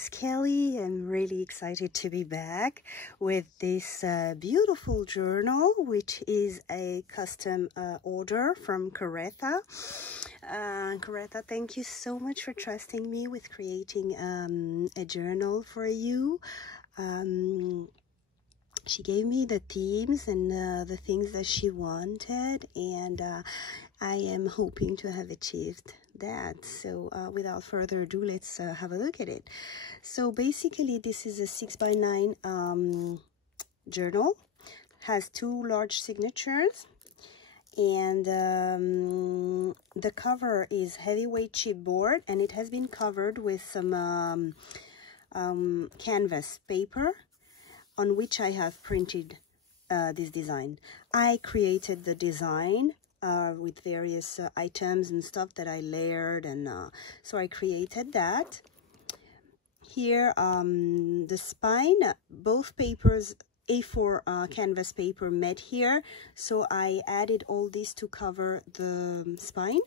is Kelly. I'm really excited to be back with this beautiful journal, which is a custom order from Caretha. Caretha, thank you so much for trusting me with creating a journal for you. She gave me the themes and the things that she wanted, and I am hoping to have achieved that. So without further ado, let's have a look at it. So basically this is a 6x9 journal, has 2 large signatures, and the cover is heavyweight chipboard, and it has been covered with some canvas paper on which I have printed this design. I created the design with various items and stuff that I layered, and so I created that. Here, the spine, both papers, A4 canvas paper met here, so I added all this to cover the spine.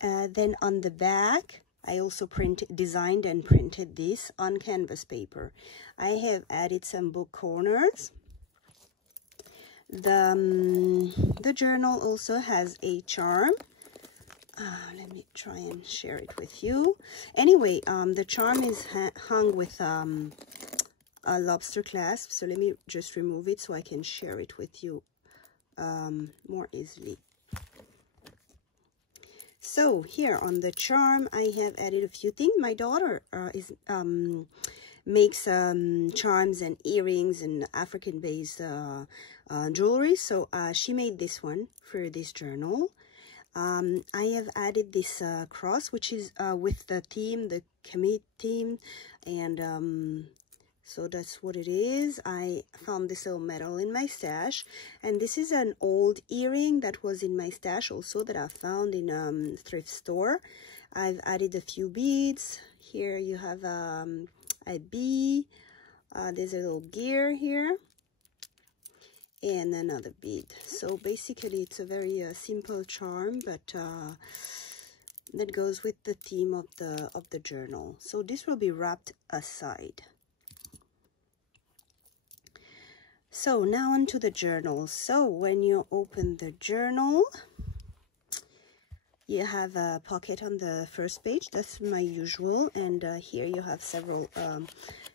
Then on the back, I also designed and printed this on canvas paper. I have added some book corners. The journal also has a charm. Let me try and share it with you. Anyway, the charm is hung with a lobster clasp, so let me just remove it so I can share it with you more easily. So here on the charm, I have added a few things. My daughter makes charms and earrings and African-based jewelry, so she made this one for this journal. I have added this cross, which is with the theme, the Kemet theme, and so that's what it is. I found this little medal in my stash, and this is an old earring that was in my stash also that I found in a thrift store. I've added a few beads. Here you have a bee. There's a little gear here and another bead. So basically it's a very simple charm, but that goes with the theme of the journal. So this will be wrapped aside. So now onto the journal. So when you open the journal, you have a pocket on the first page. That's my usual, and here you have several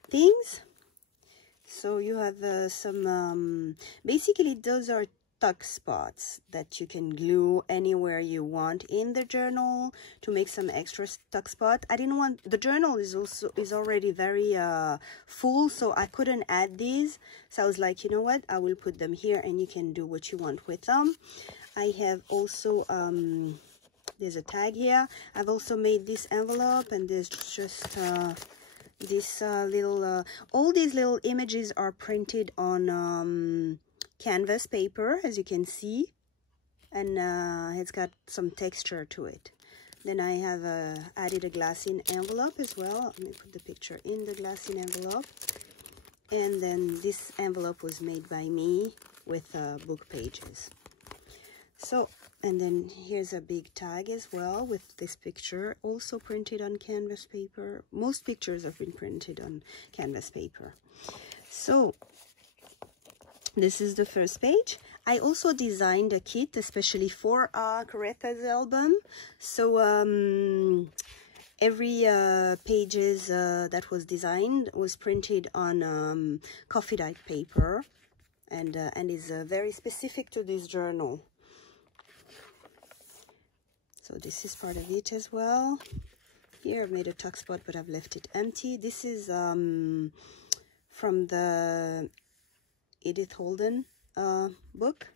things. So you have some basically those are tuck spots that you can glue anywhere you want in the journal to make some extra tuck spot. I didn't want, the journal is already very full, so I couldn't add these, so I was like, you know what, I will put them here and you can do what you want with them. I have also there's a tag here. I've also made this envelope, and there's just this little all these little images are printed on canvas paper, as you can see, and it's got some texture to it. Then I have added a glassine envelope as well. Let me put the picture in the glassine envelope. And then this envelope was made by me with book pages. So, and then here's a big tag as well with this picture, also printed on canvas paper. Most pictures have been printed on canvas paper. So this is the first page. I also designed a kit especially for Caretha's album. So every pages that was designed was printed on coffee dyed paper, and is very specific to this journal. So this is part of it as well. Here I've made a tuck spot, but I've left it empty. This is from the Edith Holden book.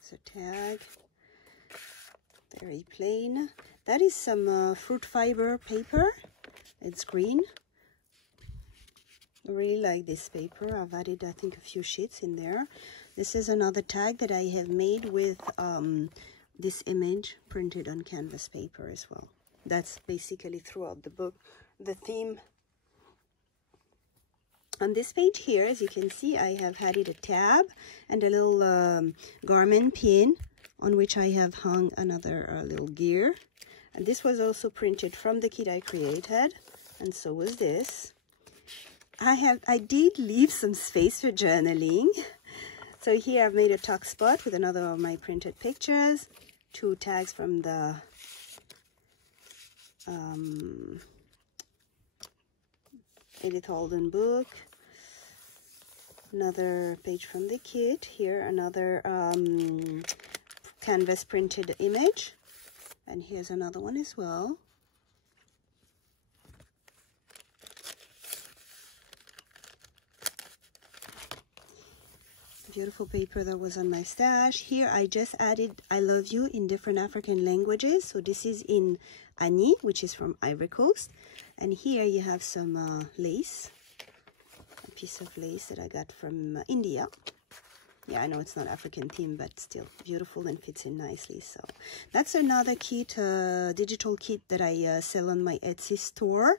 It's a tag, very plain. That is some fruit fiber paper. It's green. I really like this paper. I've added, I think, a few sheets in there. This is another tag that I have made with this image printed on canvas paper as well. That's basically throughout the book, the theme. On this page here, as you can see, I have added a tab and a little garment pin on which I have hung another little gear. And this was also printed from the kit I created, and so was this. I did leave some space for journaling. So here I've made a tuck spot with another of my printed pictures, 2 tags from the Edith Holden book, another page from the kit, here another canvas printed image, and here's another one as well. Beautiful paper that was on my stash. Here I just added I love you in different African languages. So this is in Ani, which is from Ivory Coast. And here you have some lace, a piece of lace that I got from India. Yeah, I know it's not African theme, but still beautiful and fits in nicely. So that's another kit, digital kit that I sell on my Etsy store.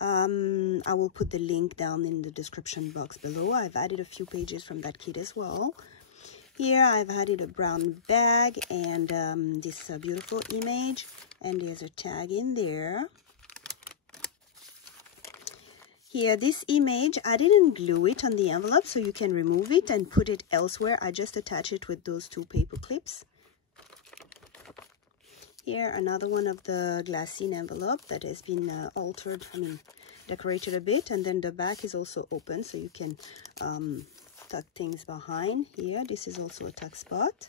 I will put the link down in the description box below. I've added a few pages from that kit as well. Here I've added a brown bag and this beautiful image, and there's a tag in there. Here, this image, I didn't glue it on the envelope, so you can remove it and put it elsewhere. I just attach it with those 2 paper clips. Here, another one of the glassine envelope that has been altered, decorated a bit, and then the back is also open, so you can tuck things behind. Here, this is also a tuck spot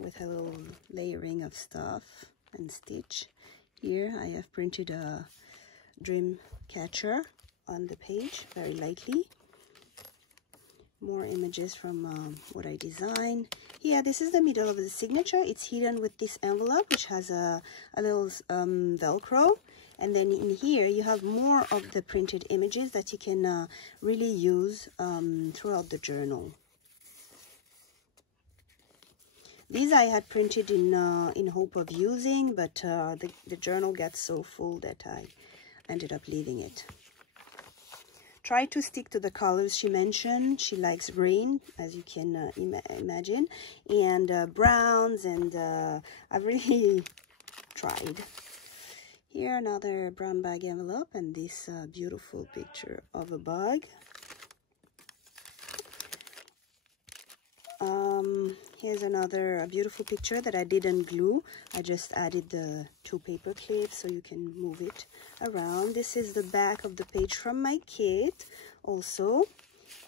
with a little layering of stuff and stitch. Here, I have printed a dream catcher on the page, very lightly. More images from what I designed. Here, this is the middle of the signature. It's hidden with this envelope, which has a little Velcro. And then in here, you have more of the printed images that you can really use throughout the journal. These I had printed in hope of using, but the journal got so full that I ended up leaving it. Try to stick to the colors she mentioned. She likes green, as you can imagine, and browns, and I've really tried. Here, another brown bag envelope, and this beautiful picture of a bug. Here's another beautiful picture that I didn't glue. I just added the 2 paper clips so you can move it around. This is the back of the page from my kit. Also,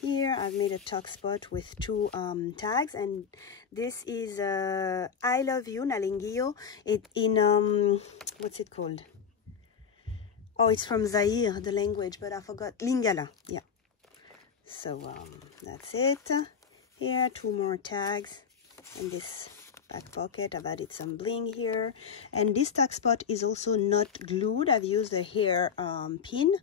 here I've made a tuck spot with 2 tags, and this is I love you, Nalingio. It in what's it called? Oh, it's from Zaire, the language, but I forgot. Lingala, yeah. So that's it. Here, 2 more tags in this back pocket. I've added some bling here, and this tag spot is also not glued. I've used a hair pin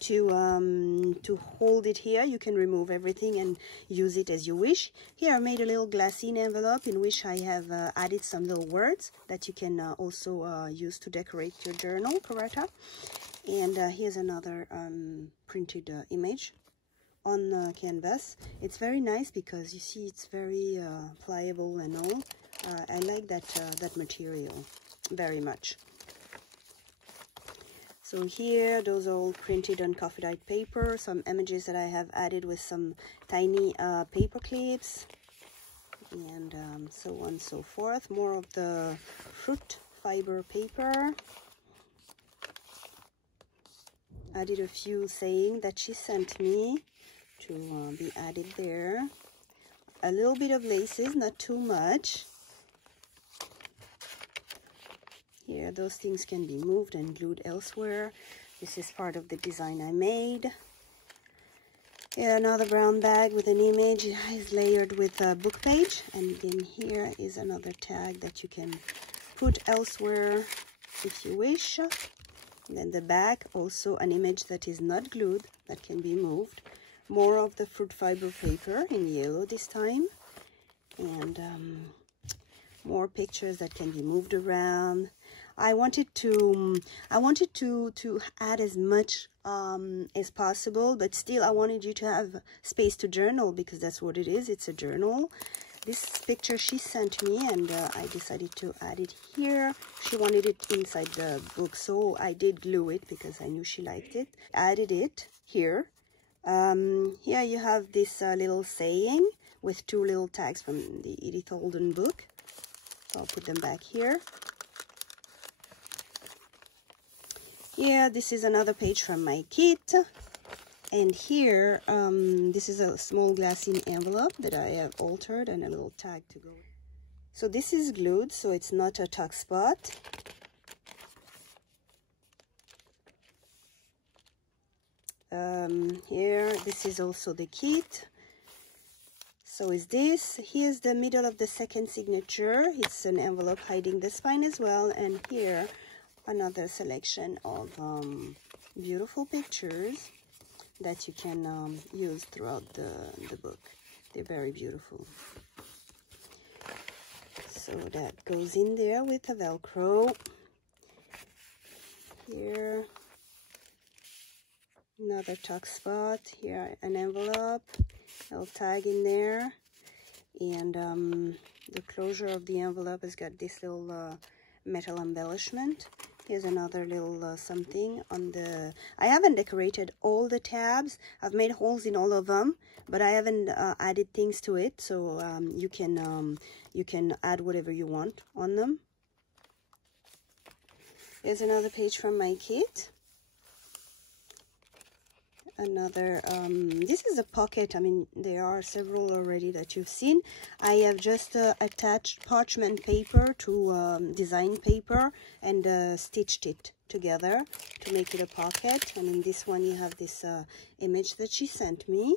to hold it here. You can remove everything and use it as you wish. Here I made a little glassine envelope in which I have added some little words that you can also use to decorate your journal, Caretha. And here's another printed image on canvas. It's very nice because you see it's very pliable and all. I like that material very much. So here, those are all printed on coffee dyed paper. Some images that I have added with some tiny paper clips, and so on and so forth. More of the fruit fiber paper. Added a few saying that she sent me to be added there. A little bit of laces, not too much. Here, those things can be moved and glued elsewhere. This is part of the design I made. Here, another brown bag with an image. It is layered with a book page. And then here is another tag that you can put elsewhere if you wish. And then the back, also an image that is not glued, that can be moved. More of the fruit fiber paper in yellow this time. And more pictures that can be moved around. I wanted to add as much as possible, but still I wanted you to have space to journal, because that's what it is. It's a journal. This picture she sent me, and I decided to add it here. She wanted it inside the book, so I did glue it because I knew she liked it. Added it here. Here you have this little saying with two little tags from the Edith Holden book. So I'll put them back here. Here, this is another page from my kit. And here, this is a small glassine envelope that I have altered and a little tag to go. So this is glued, so it's not a tuck spot. Here, this is also the kit. So is this. Here's the middle of the second signature. It's an envelope hiding the spine as well. And here, another selection of beautiful pictures that you can use throughout the book. They're very beautiful. So that goes in there with a Velcro. Here, another tuck spot. Here, an envelope, a little tag in there. And the closure of the envelope has got this little metal embellishment. Here's another little something on the... I haven't decorated all the tabs. I've made holes in all of them, but I haven't added things to it. So you can add whatever you want on them. Here's another page from my kit. Another, this is a pocket. I mean, there are several already that you've seen. I have just attached parchment paper to design paper and stitched it together to make it a pocket. And in this one, you have this image that she sent me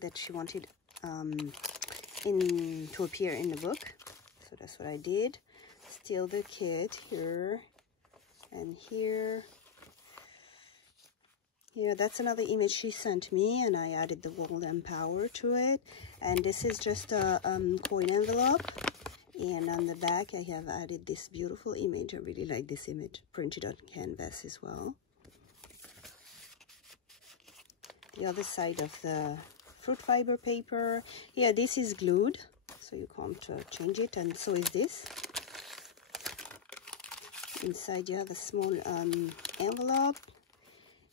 that she wanted to appear in the book. So that's what I did. Still the kit here and here. Here, that's another image she sent me, and I added the Gold Empower to it. And this is just a coin envelope. And on the back, I have added this beautiful image. I really like this image, printed on canvas as well. The other side of the fruit fiber paper. Yeah, this is glued, so you can't change it, and so is this. Inside, you have a small envelope.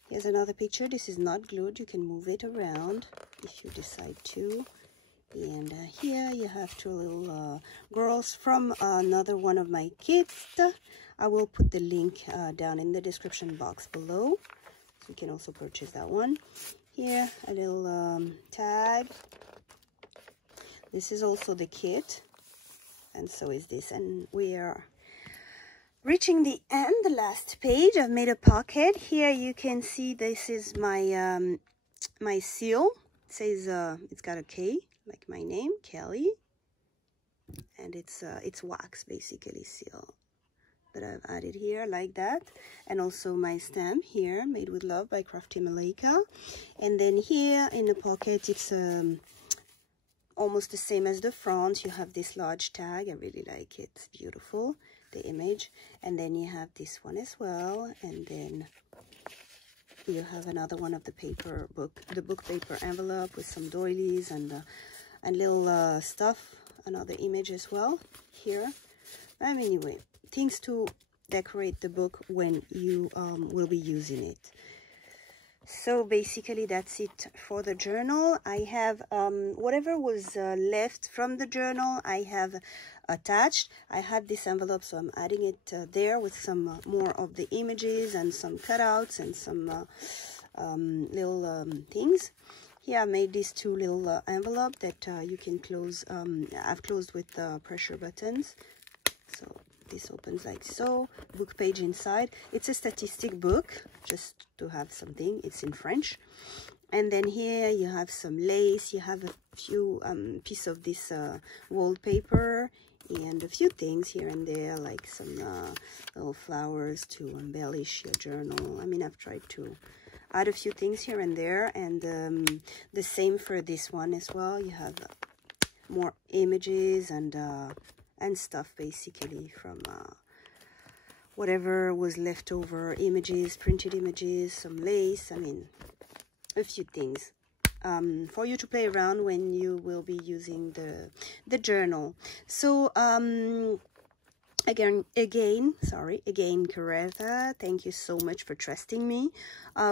Here's another picture. This is not glued. You can move it around if you decide to. And here you have two little girls from another one of my kits. I will put the link down in the description box below, so you can also purchase that one. Here, a little tag. This is also the kit, and so is this. And we are reaching the end, the last page. I've made a pocket. Here you can see this is my my seal. It says it's got a K, like my name, Kelly, and it's wax basically seal that I've added here like that. And also my stamp here, Made with Love by Crafty Malika. And then here in the pocket, it's almost the same as the front. You have this large tag. I really like it. It's beautiful, the image. And then you have this one as well, and then you have another one of the book paper envelope with some doilies and little stuff, another image as well here. Anyway, things to decorate the book when you will be using it. So basically that's it for the journal. I have whatever was left from the journal, I have attached. I had this envelope, so I'm adding it there with some more of the images and some cutouts and some little things. Here I made these two little envelopes that you can close. I've closed with pressure buttons. So this opens like so. Book page inside. It's a statistic book, just to have something. It's in French. And then here you have some lace. You have a few pieces of this wallpaper and a few things here and there, like some little flowers to embellish your journal. I mean, I've tried to add a few things here and there, and the same for this one as well. You have more images and stuff basically from whatever was left over, images, printed images, some lace, I mean, a few things. for you to play around when you will be using the journal. So again, Caretha, thank you so much for trusting me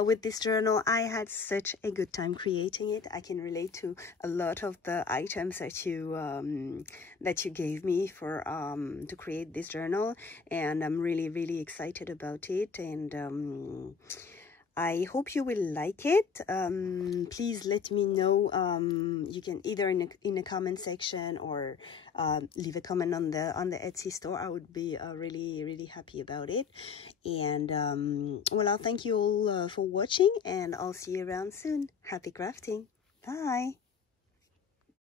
with this journal. I had such a good time creating it. I can relate to a lot of the items that you gave me for to create this journal, and I'm really excited about it, and I hope you will like it. Please let me know. You can either in a comment section or leave a comment on the Etsy store. I would be really happy about it. And well, I'll thank you all for watching, and I'll see you around soon. Happy crafting. Bye.